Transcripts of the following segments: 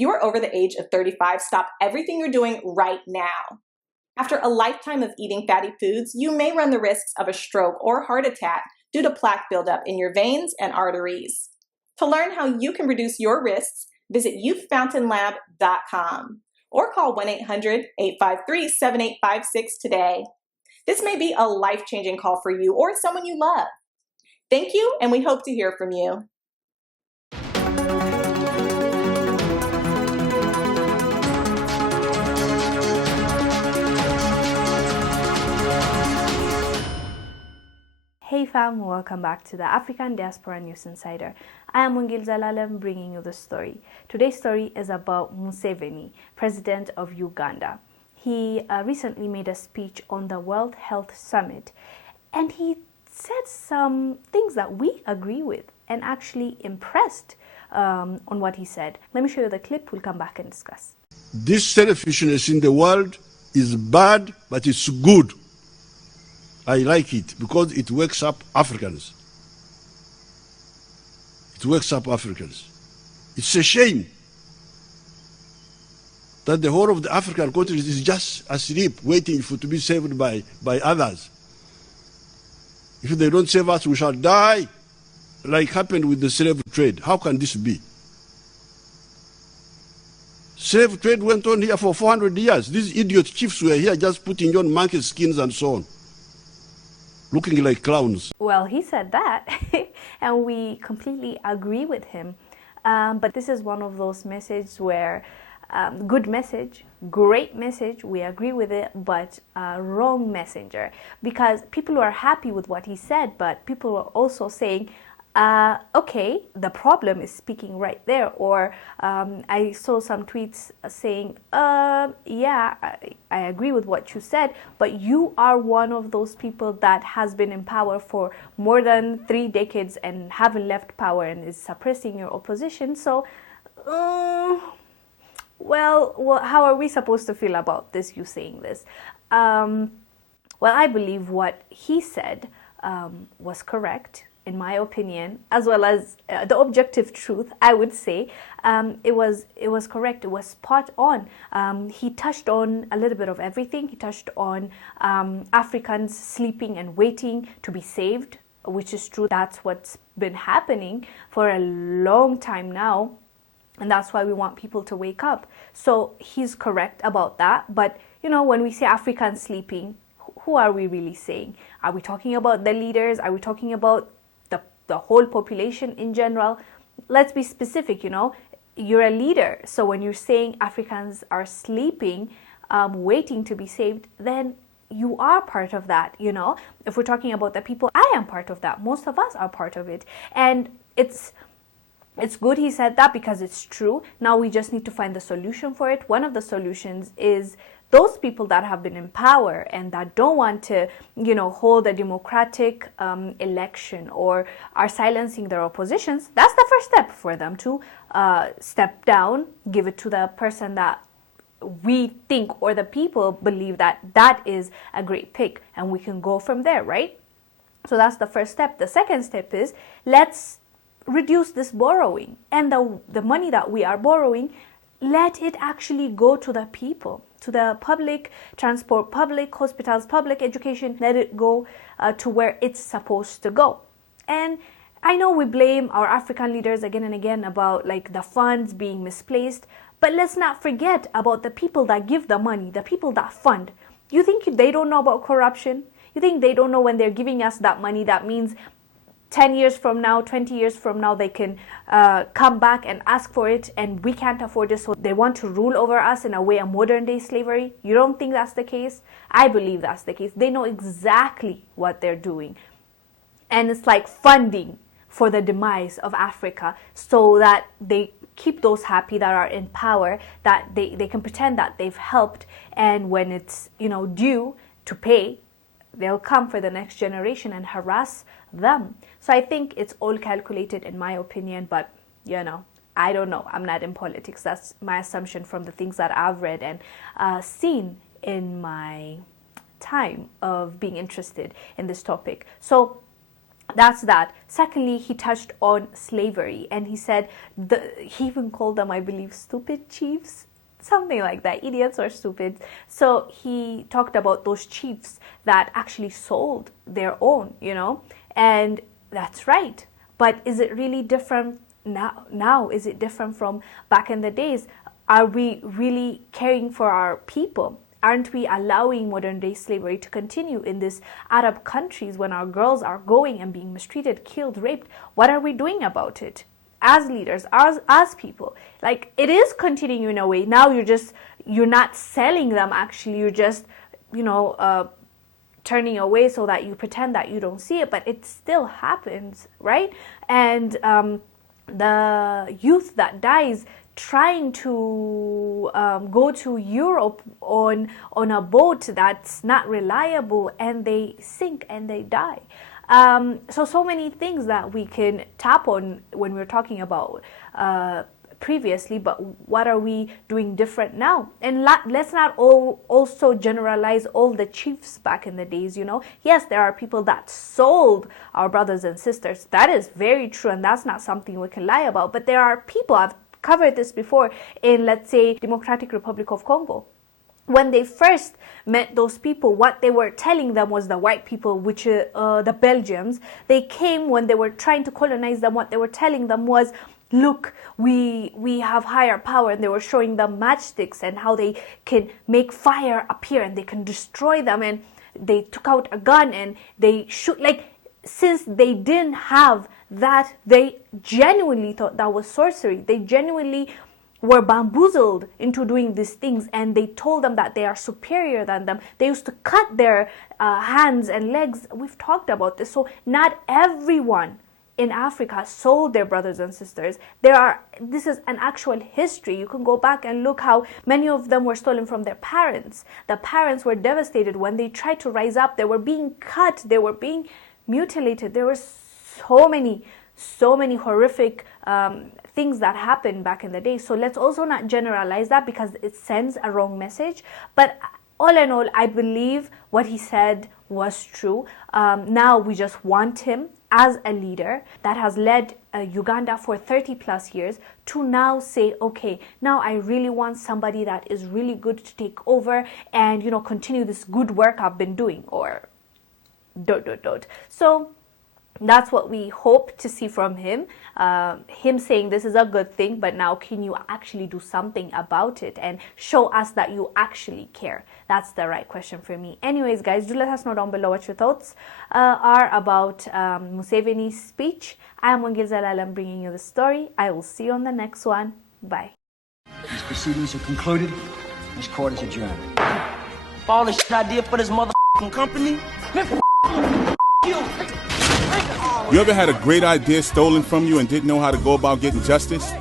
you're over the age of 35, stop everything you're doing right now. After a lifetime of eating fatty foods, you may run the risks of a stroke or heart attack due to plaque buildup in your veins and arteries. To learn how you can reduce your risks, visit youthfountainlab.com or call 1-800-853-7856 today. This may be a life-changing call for you or someone you love. Thank you, and we hope to hear from you. Hey fam, welcome back to the African Diaspora News Insider. I am Wongel Zelalem bringing you the story. Today's story is about Museveni, President of Uganda. He recently made a speech on the World Health Summit, and he said some things that we agree with and actually impressed on what he said. Let me show you the clip, we'll come back and discuss. This selfishness in the world is bad, but it's good. I like it because it wakes up Africans. It wakes up Africans. It's a shame that the whole of the African countries is just asleep, waiting to be saved by others. If they don't save us, we shall die, like happened with the slave trade. How can this be? Slave trade went on here for 400 years. These idiot chiefs were here just putting on monkey skins and so on, looking like clowns. Well, he said that, and we completely agree with him. But this is one of those messages where good message, great message, we agree with it, but wrong messenger. Because people are happy with what he said, but people are also saying, okay, the problem is speaking right there. Or I saw some tweets saying, yeah, I agree with what you said, but you are one of those people that has been in power for more than 3 decades and haven't left power and is suppressing your opposition. So, well, how are we supposed to feel about this, you saying this? Well, I believe what he said was correct, in my opinion, as well as the objective truth. I would say it was correct. It was spot on. He touched on a little bit of everything. He touched on Africans sleeping and waiting to be saved, which is true. That's what's been happening for a long time now, and that's why we want people to wake up. So he's correct about that. But you know, when we say Africans sleeping, who are we really saying? Are we talking about the leaders? Are we talking about the whole population in general? Let's be specific. You know, you're a leader, so when you're saying Africans are sleeping, waiting to be saved, then you are part of that. You know, if we're talking about the people, I am part of that. Most of us are part of it, and it's good he said that because it's true. Now we just need to find the solution for it. One of the solutions is those people that have been in power and that don't want to, you know, hold a democratic election or are silencing their oppositions. That's the first step for them to step down, give it to the person that we think or the people believe that is a great pick, and we can go from there, right? So that's the first step. The second step is let's reduce this borrowing, and the money that we are borrowing, let it actually go to the people, to the public transport, public hospitals, public education. Let it go to where it's supposed to go. And I know we blame our African leaders again and again about like the funds being misplaced, but let's not forget about the people that give the money, the people that fund. You think they don't know about corruption? You think they don't know when they're giving us that money, that means 10 years from now, 20 years from now, they can come back and ask for it, and we can't afford it, so they want to rule over us in a way, a modern day slavery? You don't think that's the case? I believe that's the case. They know exactly what they're doing. And it's like funding for the demise of Africa so that they keep those happy that are in power, that they can pretend that they've helped, and when it's, you know, due to pay, they'll come for the next generation and harass them. So I think it's all calculated in my opinion, but you know, I don't know. I'm not in politics. That's my assumption from the things that I've read and seen in my time of being interested in this topic. So That's that. Secondly, he touched on slavery, and he said, he even called them, I believe, stupid chiefs, something like that, idiots or stupid. So he talked about those chiefs that actually sold their own, and that's right. But is it really different now? Is it different from back in the days? Are we really caring for our people? Aren't we allowing modern day slavery to continue in these Arab countries when our girls are going and being mistreated, killed, raped? What are we doing about it? As leaders, as people, like, it is continuing in a way. Now you're not selling them, actually, you're just, turning away so that you pretend that you don't see it, but it still happens, right? And the youth that dies trying to go to Europe on a boat that's not reliable, and they sink and they die. So many things that we can tap on when we're talking about previously, but what are we doing different now? And let's not also generalize all the chiefs back in the days. Yes, there are people that sold our brothers and sisters. That is very true, and that's not something we can lie about. But there are people, I've covered this before, in, let's say, Democratic Republic of Congo. When they first met those people, what they were telling them was the white people, which the Belgians, they came when they were trying to colonize them. What they were telling them was, look, we have higher power, and they were showing them matchsticks and how they can make fire appear and they can destroy them, and they took out a gun and they shoot. Like, since they didn't have that, they genuinely thought that was sorcery. They genuinely were bamboozled into doing these things, and they told them that they are superior than them. They used to cut their hands and legs. We've talked about this. So not everyone in Africa sold their brothers and sisters. This is an actual history. You can go back and look how many of them were stolen from their parents. The parents were devastated when they tried to rise up. They were being cut. They were being mutilated. There were so many horrific things that happened back in the day. So let's also not generalize that, because it sends a wrong message. But all in all, I believe what he said was true. Now we just want him as a leader that has led Uganda for 30 plus years to now say, okay, now I really want somebody that is really good to take over and, continue this good work I've been doing, or ... So that's what we hope to see from him. Him saying this is a good thing, but now can you actually do something about it and show us that you actually care? That's the right question for me. Anyways, guys, do let us know down below what your thoughts are about Museveni's speech. I am Wongel Zelalem bringing you the story. I will see you on the next one. Bye. These proceedings are concluded. This court is adjourned. All the shit I did for this motherfucking company. You ever had a great idea stolen from you and didn't know how to go about getting justice?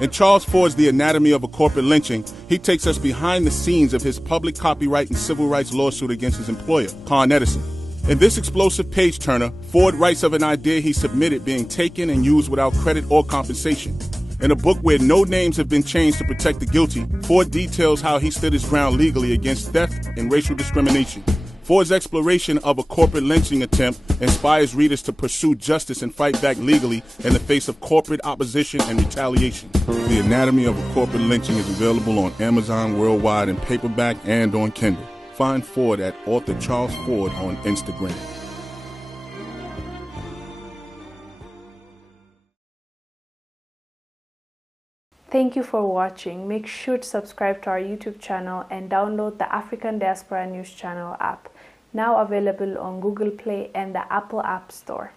In Charles Ford's The Anatomy of a Corporate Lynching, he takes us behind the scenes of his public copyright and civil rights lawsuit against his employer, Con Edison. In this explosive page-turner, Ford writes of an idea he submitted being taken and used without credit or compensation. In a book where no names have been changed to protect the guilty, Ford details how he stood his ground legally against theft and racial discrimination. Ford's exploration of a corporate lynching attempt inspires readers to pursue justice and fight back legally in the face of corporate opposition and retaliation. The Anatomy of a Corporate Lynching is available on Amazon worldwide in paperback and on Kindle. Find Ford at author Charles Ford on Instagram. Thank you for watching. Make sure to subscribe to our YouTube channel and download the African Diaspora News Channel app, now available on Google Play and the Apple App Store.